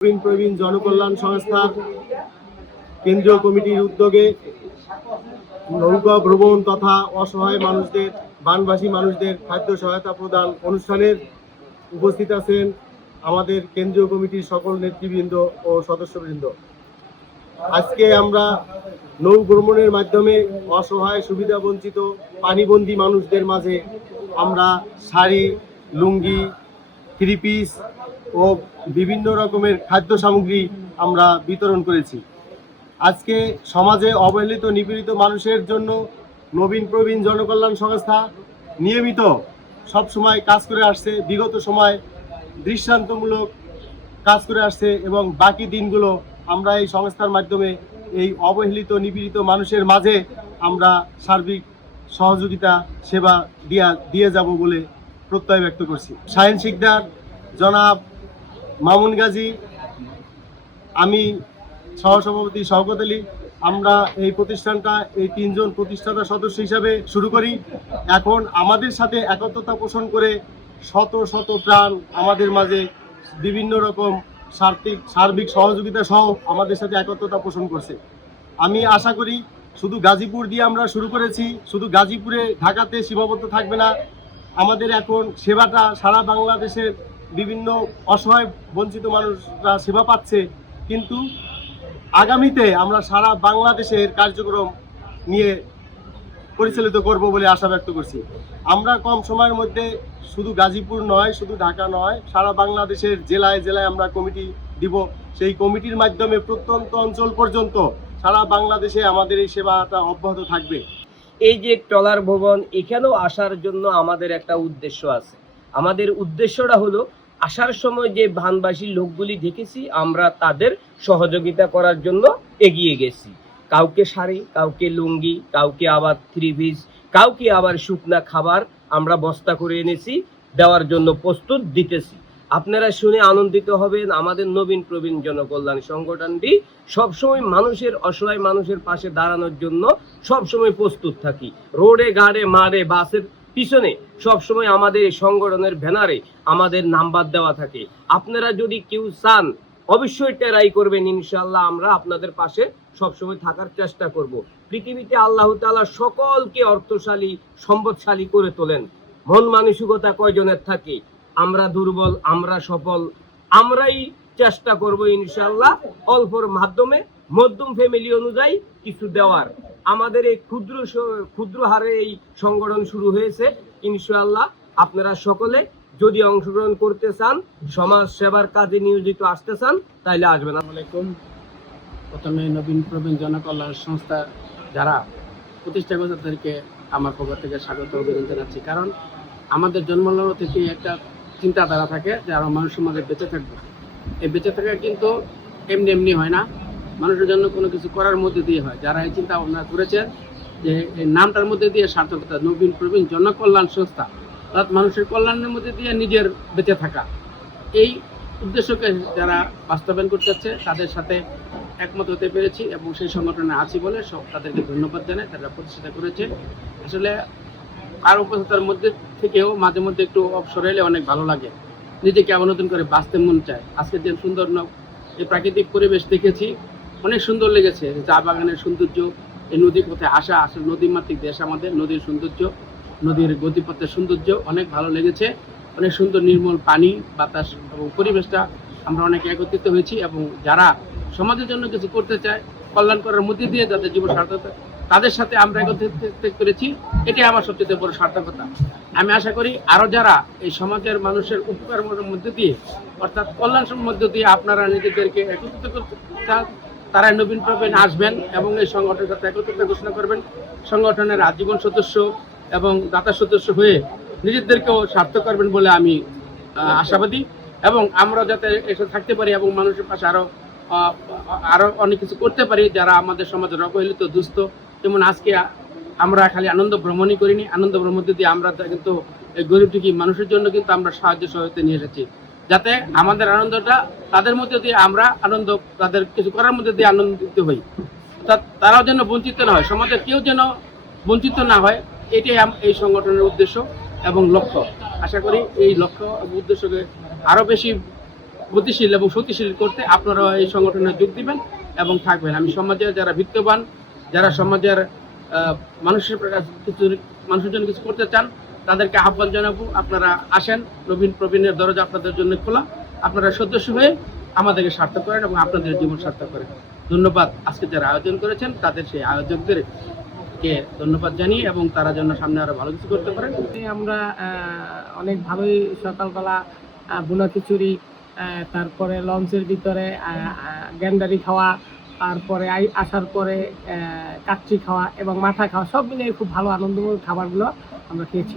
প্রবীণ জনকল্যাণ সংস্থার কেন্দ্রীয় কমিটির উদ্যোগে নৌকা ভ্রমণ তথা অসহায় মানুষদের, বানবাসী মানুষদের খাদ্য সহায়তা প্রদান অনুষ্ঠানের উপস্থিত আছেন আমাদের কেন্দ্রীয় কমিটির সকল নেতৃবৃন্দ ও সদস্যবৃন্দ। আজকে আমরা নৌ ভ্রমণের মাধ্যমে অসহায় সুবিধা বঞ্চিত পানিবন্দী মানুষদের মাঝে আমরা শাড়ি, লুঙ্গি, থ্রি পিস ও বিভিন্ন রকমের খাদ্য সামগ্রী আমরা বিতরণ করেছি। আজকে সমাজে অবহেলিত নিপীড়িত মানুষের জন্য নবীন প্রবীণ জনকল্যাণ সংস্থা নিয়মিত সবসময় কাজ করে আসছে, বিগত সময় দৃষ্টান্তমূলক কাজ করে আসছে এবং বাকি দিনগুলো আমরা এই সংস্থার মাধ্যমে এই অবহেলিত নিপীড়িত মানুষের মাঝে আমরা সার্বিক সহযোগিতা সেবা দিয়ে যাব বলে প্রত্যয় ব্যক্ত করছি। শাহিন শিকদার, জনাব মামুন গাজী, আমি সহসভাপতি শওকত আলী, আমরা এই প্রতিষ্ঠানটা এই তিনজন প্রতিষ্ঠাতা সদস্য হিসাবে শুরু করি। এখন আমাদের সাথে একত্রতা পোষণ করে শত শত প্রাণ আমাদের মাঝে বিভিন্ন রকম সার্বিক সহযোগিতা সহ আমাদের সাথে একত্রতা পোষণ করছে। আমি আশা করি শুধু গাজীপুর দিয়ে আমরা শুরু করেছি, শুধু গাজীপুরে ঢাকাতে সীমাবদ্ধ থাকবে না। আমাদের এখন সেবাটা সারা বাংলাদেশের বিভিন্ন অসহায় বঞ্চিত মানুষরা সেবা পাচ্ছে, কিন্তু আগামীতে আমরা সারা বাংলাদেশের কার্যক্রম নিয়ে পরিচালিত করব বলে আশা ব্যক্ত করছি। আমরা কম সময়ের মধ্যে শুধু গাজীপুর নয়, শুধু ঢাকা নয়, সারা বাংলাদেশের জেলায় জেলায় আমরা কমিটি দিব। সেই কমিটির মাধ্যমে প্রত্যন্ত অঞ্চল পর্যন্ত সারা বাংলাদেশে আমাদের এই সেবাটা অব্যাহত থাকবে। এই যে ট্রলার ভবন, এখানেও আসার জন্য আমাদের একটা উদ্দেশ্য আছে। আমাদের উদ্দেশ্যটা হলো আসার সময় যে বানবাসী লোকগুলি দেখেছি, আমরা তাদের সহযোগিতা করার জন্য এগিয়ে গেছি। কাউকে শাড়ি, কাউকে লুঙ্গি, কাউকে আবার থ্রি পিস, কাউকে আবার শুকনা খাবার আমরা বস্তা করে এনেছি, দেওয়ার জন্য প্রস্তুত দিতেছি। আপনারা শুনে আনন্দিত হবেন। আমাদের নবীন প্রবীণ জনকল্যাণ সংগঠনটি সবসময় মানুষের, অসহায় মানুষের পাশে দাঁড়ানোর জন্য সবসময় প্রস্তুত থাকি। রোডে, গাড়ে, মাঠে, বাসের পিছনে সবসময় আমাদের এই সংগঠনের ব্যানারে আমাদের নাম্বার দেওয়া থাকে। আপনারা যদি কেউ চান অবশ্যই ট্রাই করবেন, ইনশাআল্লাহ আমরা আপনাদের পাশে সবসময় থাকার চেষ্টা করব। পৃথিবীতে আল্লাহ তাআলা সকলকে অর্থশালী, সম্পদশালী করে তোলেন। মন মানসিকতা কয়জনের থাকে? আমরা দুর্বল, আমরা সফল। আমরাই চেষ্টা করব ইনশাআল্লাহ অল্পর মাধ্যমে মধ্যম ফ্যামিলি অনুযায়ী কিছু দেওয়ার। আমাদের এই ক্ষুদ্র হারে এই সংগঠন শুরু হয়েছে। ইনশাআল্লাহ আপনারা সকলে যদি অংশগ্রহণ করতে চান, সমাজ সেবার কাজে নিয়োজিত আসতে চান, তাইলে আসবেন। আসসালামু আলাইকুম। প্রথমে নবীন প্রবীণ জনকল্যাণ সংস্থা যারা প্রতিষ্ঠা করে তাদেরকে আমার পক্ষ থেকে স্বাগত অভিনন্দন জানাচ্ছি। কারণ আমাদের জন্মলগ্ন থেকে একটা চিন্তাধারা থাকে যে আরও মানুষের মাঝে বেঁচে থাকবে। এই বেঁচে থাকা কিন্তু এমনি এমনি হয় না, মানুষের জন্য কোনো কিছু করার মধ্যে দিয়ে হয়। যারা এই চিন্তা ভাবনা করেছেন যে এই নামটার মধ্যে দিয়ে সার্থকতা, নবীন প্রবীণ জনকল্যাণ সংস্থা, অর্থাৎ মানুষের কল্যাণের মধ্যে দিয়ে নিজের বেঁচে থাকা, এই উদ্দেশ্যকে যারা বাস্তবায়ন করতে চাচ্ছে তাদের সাথে একমত হতে পেরেছি এবং সেই সংগঠনে আছি বলে তাদেরকে ধন্যবাদ জানাই। তারা প্রতিষ্ঠা করেছে। আসলে কার উপস্থিতার মধ্যে থেকেও মাঝে মধ্যে একটু অবসর এলে অনেক ভালো লাগে, নিজেকে অবনতন করে বাঁচতে মন চায়। আজকে যে সুন্দর এই প্রাকৃতিক পরিবেশ দেখেছি, অনেক সুন্দর লেগেছে। চা বাগানের সৌন্দর্য, এই নদী পথে আসা, আসলে নদীমাতৃক দেশ আমাদের, নদীর সৌন্দর্য, নদীর গতিপথের সৌন্দর্য অনেক ভালো লেগেছে। অনেক সুন্দর নির্মল পানি, বাতাস এবং পরিবেশটা আমরা অনেক একত্রিত হয়েছি এবং যারা সমাজের জন্য কিছু করতে চায়, কল্যাণ করার মধ্যে দিয়ে যাদের জীবন সার্থকতা, তাদের সাথে আমরা একত্রিত করেছি। এটাই আমার সবচেয়ে বড় সার্থকতা। আমি আশা করি আরও যারা এই সমাজের মানুষের উপকারের মধ্যে দিয়ে, অর্থাৎ কল্যাণের মধ্যে দিয়ে আপনারা নিজেদেরকে একত্রিত করতে চান, তারা নবীন প্রবীণ আসবেন এবং এই সংগঠনের সাথে একত্রিত ঘোষণা করবেন। সংগঠনের আজীবন সদস্য এবং দাতা সদস্য হয়ে নিজেদেরকেও সার্থক করবেন বলে আমি আশাবাদী। এবং আমরা যাতে এসে থাকতে পারি এবং মানুষের পাশে আরও অনেক কিছু করতে পারি যারা আমাদের সমাজের অবহেলিত, দুস্থ। যেমন আজকে আমরা খালি আনন্দ ভ্রমণই করিনি, আনন্দ ভ্রমণ দিয়ে আমরা কিন্তু এই গরিব দুঃখী মানুষের জন্য কিন্তু আমরা সাহায্য সহায়তা নিয়ে এসেছি, যাতে আমাদের আনন্দটা তাদের মধ্যে দিয়ে আমরা আনন্দ, তাদের কিছু করার মধ্যে দিয়ে আনন্দিত হই, অর্থাৎ তারাও যেন বঞ্চিত না হয়, সমাজের কেউ যেন বঞ্চিত না হয়। এটাই এই সংগঠনের উদ্দেশ্য এবং লক্ষ্য। আশা করি এই লক্ষ্য উদ্দেশ্যকে আরও বেশি গতিশীল এবং শক্তিশীল করতে আপনারা এই সংগঠনে যোগ দিবেন এবং থাকবেন। আমি সমাজের যারা বিত্তবান, যারা সমাজের মানুষের মানুষের জন্য কিছু করতে চান, তাদেরকে আহ্বান জানাবো, আপনারা আসেন, নবীন প্রবীণের দরজা আপনাদের জন্য খোলা। আপনারা সদস্য হয়ে আমাদেরকে সার্থক করেন এবং আপনাদের জীবন সার্থক করেন। ধন্যবাদ। আজকে যারা আয়োজন করেছেন তাদের সেই আয়োজকদেরকে ধন্যবাদ জানিয়ে এবং তারা যেন সামনে আরো ভালো কিছু করতে পারেন। আমরা অনেক ভালোই সকালবেলা বুনা খিচুড়ি, তারপরে লঞ্চের ভিতরে গ্যান্ডারি খাওয়া, তারপরে আসার পরে কাচ্চি খাওয়া এবং মাথা খাওয়া, সব মিলিয়ে খুব ভালো আনন্দময় খাবারগুলো আমরা খেয়েছি।